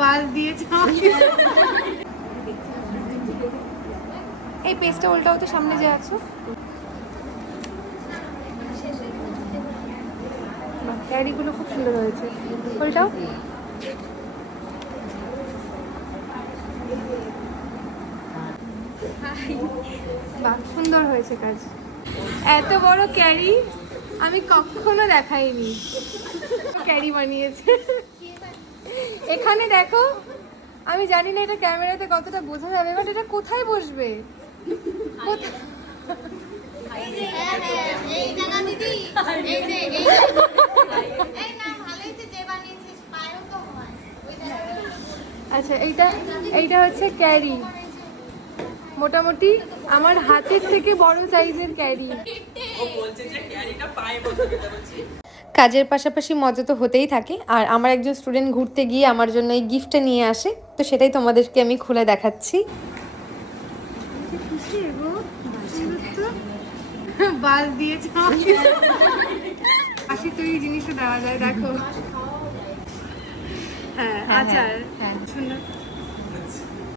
বাস দিয়েছে এই পেজটা উল্টাও তো, সামনে যে আছো। ক্যারিগুলো খুব সুন্দর হয়েছে, উল্টাও। বাহ, সুন্দর হয়েছে কাজ। এত বড় ক্যারি আমি কখনো দেখাইনি। ক্যারি বানিয়েছে এখানে দেখো। আমি জানি না এটা ক্যামেরাতে কতটা বোঝা যাবে, বাট এটা কোথায় বসবে? আচ্ছা, এইটা হচ্ছে ক্যারি, মোটামুটি আমার হাতের থেকে বড় সাইজের ক্যারি। কাজের পাশাপাশি মজা তো হতেই থাকে। আর আমার একজন স্টুডেন্ট ঘুরতে গিয়ে আমার জন্য এই গিফটটা নিয়ে আসে, তো সেটাই তোমাদেরকে আমি খুলে দেখাচ্ছি। বাস দিয়েছে, বাসি তৈরি জিনিসও দেওয়া যায়, দেখো। হ্যাঁ, আচার সুন্দর।